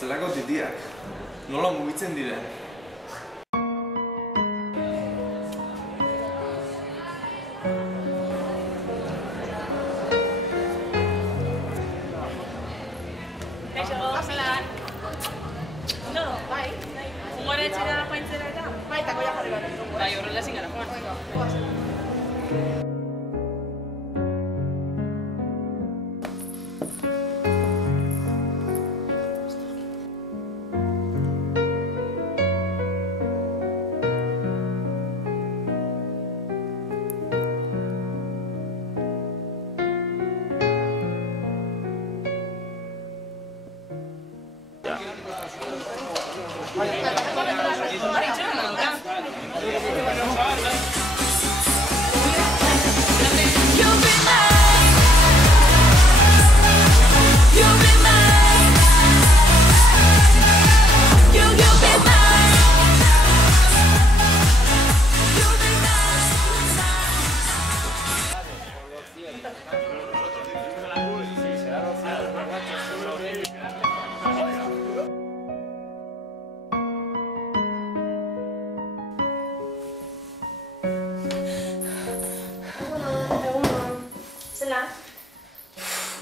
Zelako titiak, nola mugitzen diren. Kaixo, zelan? Ondo? Bai. Humore etxera joaintzera eta? Bai, eta goia jarri bat. Bai, horrela ezin gara, Juan.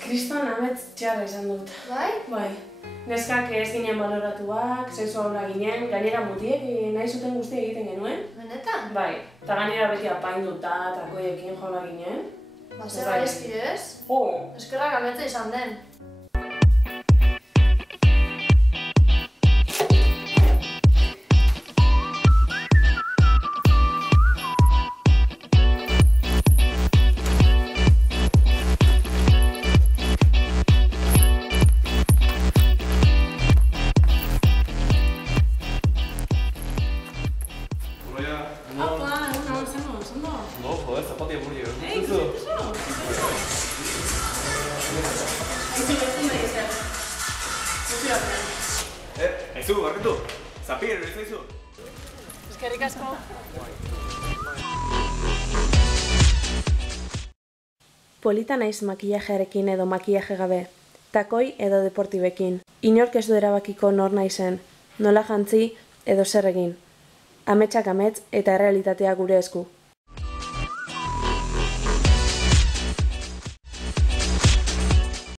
Kriston amets txarra izan dut. Bai? Bai. Neskak ez ginen baloratuak, sexuala ginen, gainera mutiek nahi zuten guztia egiten genuen. Benetan? Bai. Eta gainera beti apainduta, takoiekin jola ginen. Ba, zer gaizki ez? Eskerrak ametza izan den. No, joder, zapatia burri egin. Aizu, barketu, zapien, ez aizu. Eskerrik asko. Polita naiz makillajearekin edo makillaje gabe, takoi edo deportibekin. Inork ez du erabakiko nor naizen, nola jantzi edo zer egin. Ametsak amets eta errealitatea gure esku.